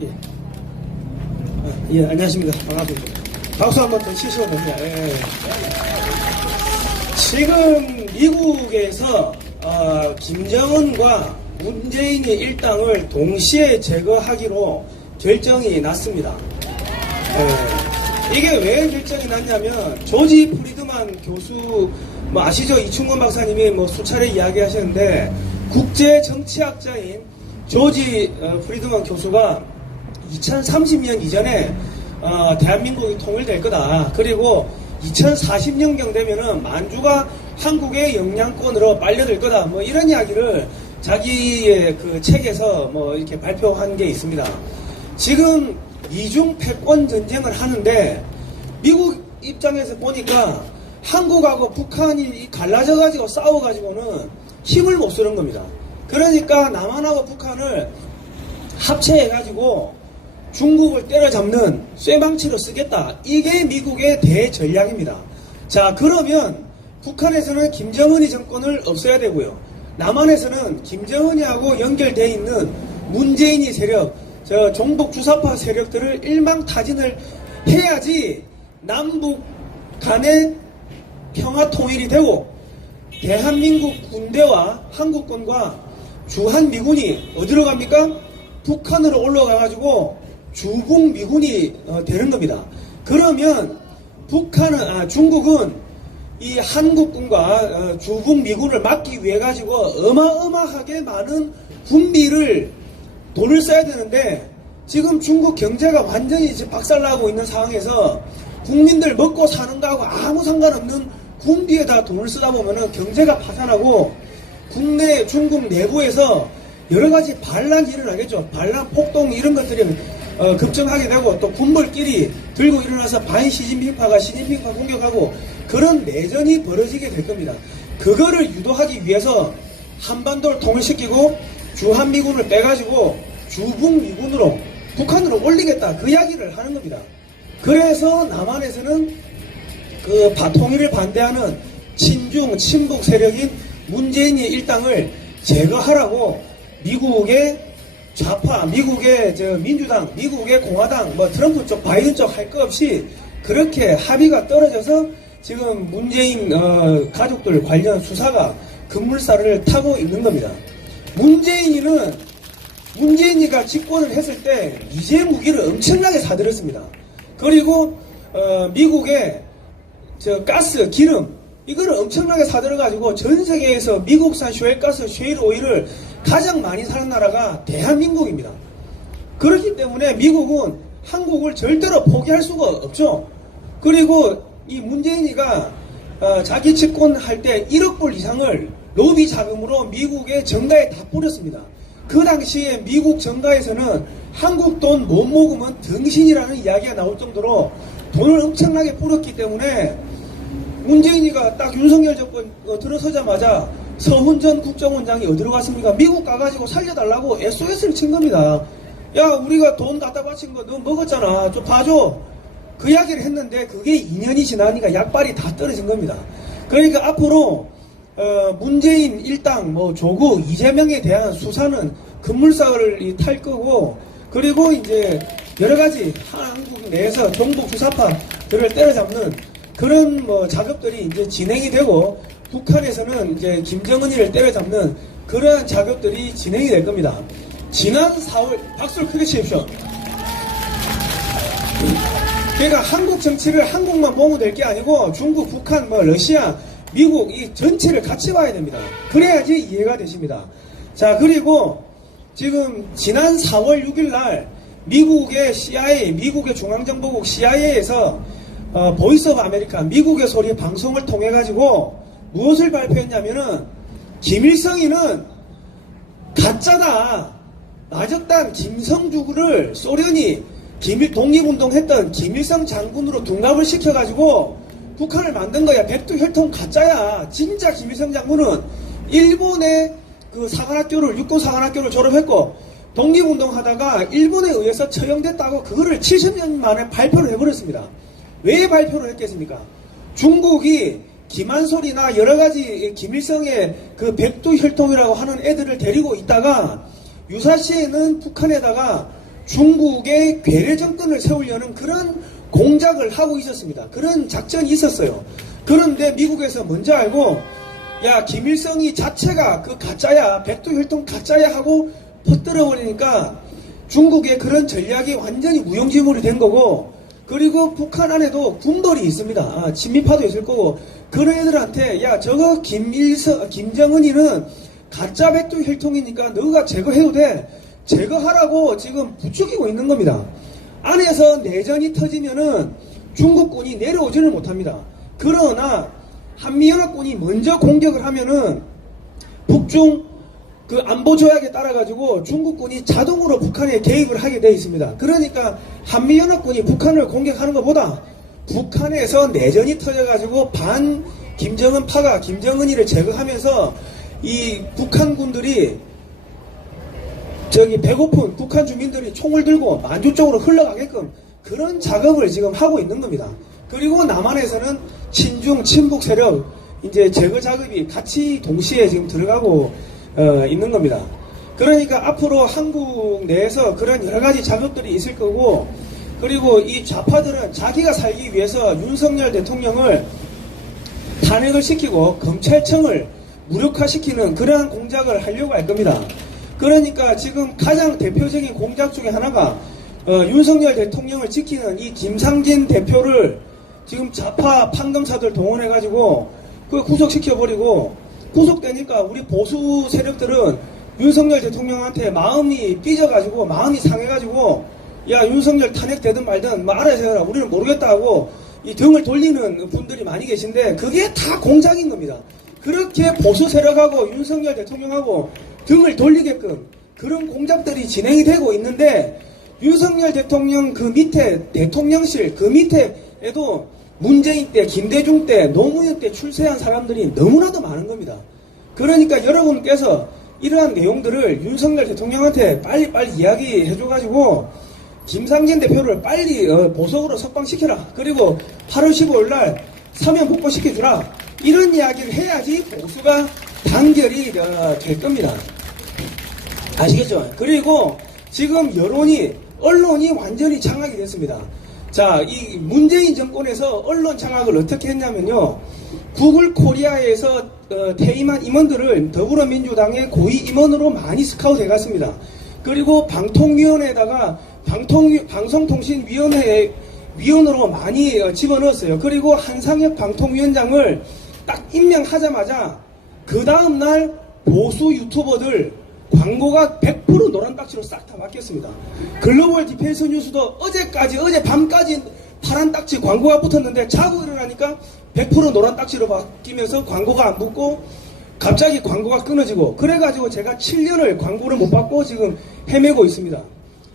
예. 예, 안녕하십니까. 반갑습니다. 박수 한번 더 치시고 봅니다. 예. 지금 미국에서 김정은과 문재인의 일당을 동시에 제거하기로 결정이 났습니다. 이게 왜 결정이 났냐면 조지 프리드만 교수 아시죠? 이충건 박사님이 수차례 이야기하셨는데 국제 정치학자인 조지 프리드만 교수가 2030년 이전에 대한민국이 통일될 거다. 그리고 2040년경 되면은 만주가 한국의 영향권으로 빨려들 거다. 이런 이야기를 자기의 그 책에서 이렇게 발표한 게 있습니다. 지금 이중 패권 전쟁을 하는데 미국 입장에서 보니까 한국하고 북한이 갈라져 가지고 싸워 가지고는 힘을 못 쓰는 겁니다. 그러니까 남한하고 북한을 합체해 가지고 중국을 때려잡는 쇠망치로 쓰겠다. 이게 미국의 대전략입니다. 자, 그러면 북한에서는 김정은이 정권을 없애야 되고요. 남한에서는 김정은이하고 연결되어 있는 문재인이 세력, 종북 주사파 세력들을 일망타진을 해야지 남북 간의 평화 통일이 되고 대한민국 군대와 한국군과 주한미군이 어디로 갑니까? 북한으로 올라가가지고 주북미군이 되는 겁니다. 그러면 중국은 이 한국군과 주북미군을 막기 위해 가지고 어마어마하게 많은 군비를 돈을 써야 되는데 지금 중국 경제가 완전히 박살나고 있는 상황에서 국민들 먹고 사는 거하고 아무 상관없는 군비에다 돈을 쓰다 보면은 경제가 파산하고 국내 중국 내부에서 여러 가지 반란이 일어나겠죠. 반란, 폭동 이런 것들이 급증하게 되고 또 군벌끼리 들고 일어나서 반 시진핑파가 시진핑파 공격하고 그런 내전이 벌어지게 될 겁니다. 그거를 유도하기 위해서 한반도를 통일시키고 주한미군을 빼가지고 주북미군으로 북한으로 올리겠다. 그 이야기를 하는 겁니다. 그래서 남한에서는 그 통일을 반대하는 친중, 친북 세력인 문재인의 일당을 제거하라고 미국의 좌파, 미국의 민주당, 미국의 공화당, 트럼프 쪽, 바이든 쪽 할 거 없이 그렇게 합의가 떨어져서 지금 문재인 가족들 관련 수사가 급물살을 타고 있는 겁니다. 문재인이가 집권을 했을 때 미제 무기를 엄청나게 사들였습니다. 그리고 미국의 가스, 기름 이거를 엄청나게 사들여가지고 전 세계에서 미국산 셰일가스, 셰일오일을 가장 많이 사는 나라가 대한민국입니다. 그렇기 때문에 미국은 한국을 절대로 포기할 수가 없죠. 그리고 이 문재인이가 자기 집권할 때 1억 불 이상을 로비 자금으로 미국의 정가에 다 뿌렸습니다. 그 당시에 미국 정가에서는 한국 돈 못 먹으면 등신이라는 이야기가 나올 정도로 돈을 엄청나게 뿌렸기 때문에 문재인이가 딱 윤석열 정권 들어서자마자 서훈 전 국정원장이 어디로 갔습니까? 미국 가가지고 살려달라고 SOS를 친 겁니다. 야, 우리가 돈 갖다 바친 거 너 먹었잖아. 좀 봐줘. 그 이야기를 했는데 그게 2년이 지나니까 약발이 다 떨어진 겁니다. 그러니까 앞으로 문재인 일당, 조국, 이재명에 대한 수사는 급물살을 탈 거고, 그리고 이제 여러 가지 한국 내에서 종북 주사파들을 때려잡는 그런 작업들이 이제 진행이 되고, 북한에서는 이제 김정은이를 때려잡는 그러한 작업들이 진행이 될 겁니다. 지난 4월, 박수를 크게 치십시오. 그러니까 한국 정치를 한국만 보면 될 게 아니고 중국, 북한, 러시아, 미국 이 전체를 같이 봐야 됩니다. 그래야지 이해가 되십니다. 자, 그리고 지금 지난 4월 6일 날 미국의 CIA, 미국의 중앙정보국 CIA에서 보이스 오브 아메리카, 미국의 소리 방송을 통해 가지고 무엇을 발표했냐면은 김일성이는 가짜다. 나적단 김성주를 소련이 독립운동했던 김일성 장군으로 둔갑을 시켜가지고 북한을 만든 거야. 백두혈통 가짜야. 진짜 김일성 장군은 일본의 그 사관학교를, 육군 사관학교를 졸업했고 독립운동 하다가 일본에 의해서 처형됐다고 그거를 70년 만에 발표를 해버렸습니다. 왜 발표를 했겠습니까? 중국이 김한솔이나 여러 가지 김일성의 그 백두혈통이라고 하는 애들을 데리고 있다가 유사시에는 북한에다가 중국의 괴뢰 정권을 세우려는 그런 공작을 하고 있었습니다. 그런 작전이 있었어요. 그런데 미국에서 먼저 알고 야 김일성이 자체가 그 가짜야 백두혈통 가짜야 하고 퍼뜨려 버리니까 중국의 그런 전략이 완전히 무용지물이 된 거고 그리고 북한 안에도 군벌이 있습니다. 친미파도 있을 거고 그런 애들한테 야 저거 김정은이는 가짜 백두혈통이니까 너가 제거해도 돼 제거하라고 지금 부추기고 있는 겁니다. 안에서 내전이 터지면은 중국군이 내려오지는 못합니다. 그러나 한미연합군이 먼저 공격을 하면은 북중 그 안보 조약에 따라 가지고 중국군이 자동으로 북한에 개입을 하게 되어 있습니다. 그러니까 한미연합군이 북한을 공격하는 것보다 북한에서 내전이 터져 가지고 반 김정은 파가 김정은이를 제거하면서 이 북한군들이 저기 배고픈 북한 주민들이 총을 들고 만주 쪽으로 흘러가게끔 그런 작업을 지금 하고 있는 겁니다. 그리고 남한에서는 친중 친북 세력 이제 제거 작업이 같이 동시에 지금 들어가고 있는 겁니다. 그러니까 앞으로 한국 내에서 그런 여러 가지 작업들이 있을 거고 그리고 이 좌파들은 자기가 살기 위해서 윤석열 대통령을 탄핵을 시키고 검찰청을 무력화시키는 그러한 공작을 하려고 할 겁니다. 그러니까 지금 가장 대표적인 공작 중에 하나가 윤석열 대통령을 지키는 이 김상진 대표를 지금 좌파 판검사들 동원해가지고 그 구속시켜버리고 구속되니까 우리 보수 세력들은 윤석열 대통령한테 마음이 삐져가지고 마음이 상해가지고 야 윤석열 탄핵되든 말든 뭐 알아서 해라 우리는 모르겠다 하고 이 등을 돌리는 분들이 많이 계신데 그게 다 공작인 겁니다. 그렇게 보수 세력하고 윤석열 대통령하고 등을 돌리게끔 그런 공작들이 진행이 되고 있는데 윤석열 대통령 그 밑에 대통령실 그 밑에에도 문재인 때, 김대중 때, 노무현 때 출세한 사람들이 너무나도 많은 겁니다. 그러니까 여러분께서 이러한 내용들을 윤석열 대통령한테 빨리빨리 이야기해줘가지고 김상진 대표를 빨리 보석으로 석방시켜라. 그리고 8월 15일 날 사면 복구시켜주라. 이런 이야기를 해야지 보수가 단결이 될 겁니다. 아시겠죠? 그리고 지금 언론이 완전히 장악이 됐습니다. 자, 이 문재인 정권에서 언론 장악을 어떻게 했냐면요. 구글 코리아에서 퇴임한 임원들을 더불어민주당의 고위 임원으로 많이 스카우트 해갔습니다. 그리고 방통위원회에다가 방송통신위원회 위원으로 많이 집어넣었어요. 그리고 한상혁 방통위원장을 딱 임명하자마자 그 다음날 보수 유튜버들 광고가 100% 노란 딱지로 싹 다 바뀌었습니다. 글로벌 디펜스 뉴스도 어제 밤까지 파란 딱지 광고가 붙었는데 자고 일어나니까 100% 노란 딱지로 바뀌면서 광고가 안 붙고 갑자기 광고가 끊어지고 그래가지고 제가 7년을 광고를 못 받고 지금 헤매고 있습니다.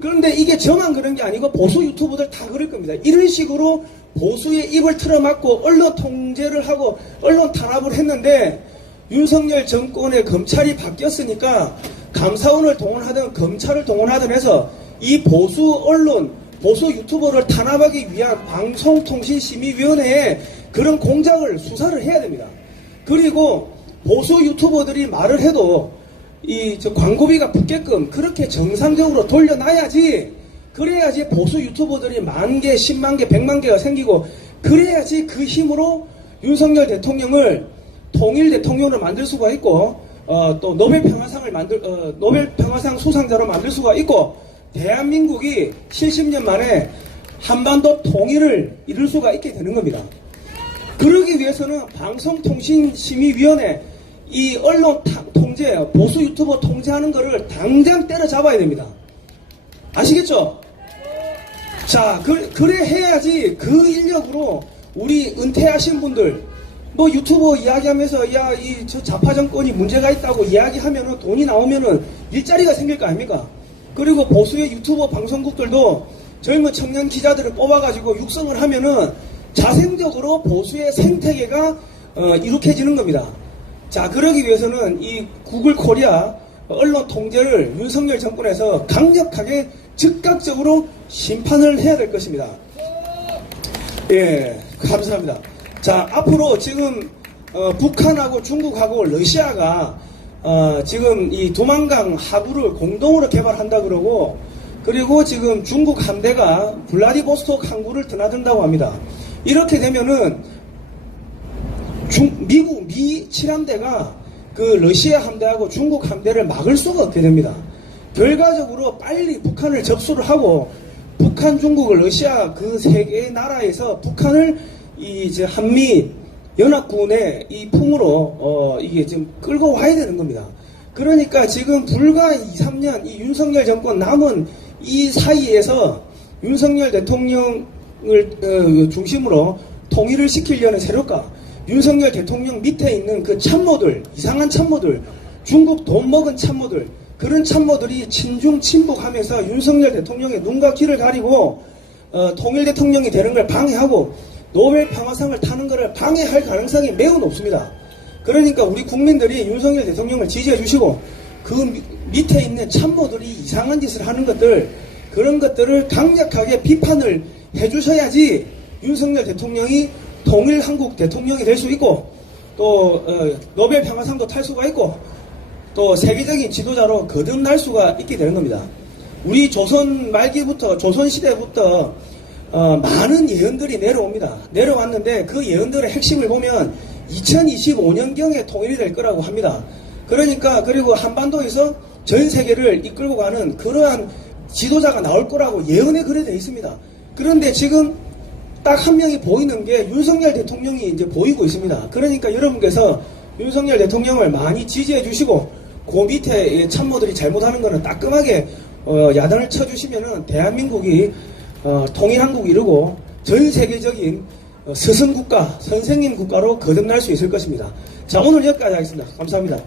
그런데 이게 저만 그런 게 아니고 보수 유튜버들 다 그럴 겁니다. 이런 식으로 보수의 입을 틀어막고 언론 통제를 하고 언론 탄압을 했는데 윤석열 정권의 검찰이 바뀌었으니까 감사원을 동원하든 검찰을 동원하든 해서 이 보수 언론, 보수 유튜버를 탄압하기 위한 방송통신심의위원회에 그런 공작을 수사를 해야 됩니다. 그리고 보수 유튜버들이 말을 해도 광고비가 붙게끔 그렇게 정상적으로 돌려놔야지 그래야지 보수 유튜버들이 10,000개, 100,000개, 100,000개가 생기고 그래야지 그 힘으로 윤석열 대통령을 통일 대통령으로 만들 수가 있고 또 노벨 평화상 수상자로 만들 수가 있고 대한민국이 70년 만에 한반도 통일을 이룰 수가 있게 되는 겁니다. 그러기 위해서는 방송통신심의위원회 이 언론 통제, 보수 유튜버 통제하는 거를 당장 때려잡아야 됩니다. 아시겠죠? 자, 그래 해야지 그 인력으로 우리 은퇴하신 분들 뭐 유튜버 이야기하면서 저 좌파 정권이 문제가 있다고 이야기하면은 돈이 나오면은 일자리가 생길 거 아닙니까? 그리고 보수의 유튜버 방송국들도 젊은 청년 기자들을 뽑아가지고 육성을 하면은 자생적으로 보수의 생태계가 이룩해지는 겁니다. 자, 그러기 위해서는 이 구글 코리아 언론 통제를 윤석열 정권에서 강력하게 즉각적으로 심판을 해야 될 것입니다. 예, 감사합니다. 자, 앞으로 지금 북한하고 중국하고 러시아가 지금 이 두만강 하구를 공동으로 개발한다 그러고, 그리고 지금 중국 함대가 블라디보스토크 항구를 드나든다고 합니다. 이렇게 되면은 미 7함대가 그 러시아 함대하고 중국 함대를 막을 수가 없게 됩니다. 결과적으로 빨리 북한을 접수를 하고, 북한, 중국, 러시아 그 세 개의 나라에서 북한을 이제 한미 연합군의 이 품으로 이게 지금 끌고 와야 되는 겁니다. 그러니까 지금 불과 2, 3년 이 윤석열 정권 남은 이 사이에서 윤석열 대통령을 중심으로 통일을 시키려는 세력과 윤석열 대통령 밑에 있는 그 참모들, 이상한 참모들, 중국 돈 먹은 참모들, 그런 참모들이 친중 친북하면서 윤석열 대통령의 눈과 귀를 가리고 통일 대통령이 되는 걸 방해하고 노벨 평화상을 타는 것을 방해할 가능성이 매우 높습니다. 그러니까 우리 국민들이 윤석열 대통령을 지지해 주시고, 그 밑에 있는 참모들이 이상한 짓을 하는 것들, 그런 것들을 강력하게 비판을 해 주셔야지 윤석열 대통령이 통일 한국 대통령이 될 수 있고, 또 노벨 평화상도 탈 수가 있고, 또 세계적인 지도자로 거듭날 수가 있게 되는 겁니다. 우리 조선 말기부터, 조선시대부터 많은 예언들이 내려옵니다. 내려왔는데 그 예언들의 핵심을 보면 2025년경에 통일이 될 거라고 합니다. 그러니까, 그리고 한반도에서 전 세계를 이끌고 가는 그러한 지도자가 나올 거라고 예언에 그래 되어 있습니다. 그런데 지금 딱 한 명이 보이는 게 윤석열 대통령이 이제 보이고 있습니다. 그러니까 여러분께서 윤석열 대통령을 많이 지지해 주시고, 그 밑에 참모들이 잘못하는 거는 따끔하게 야단을 쳐주시면은 대한민국이 통일한국 이루고 전 세계적인 스승국가, 선생님 국가로 거듭날 수 있을 것입니다. 자, 오늘 여기까지 하겠습니다. 감사합니다.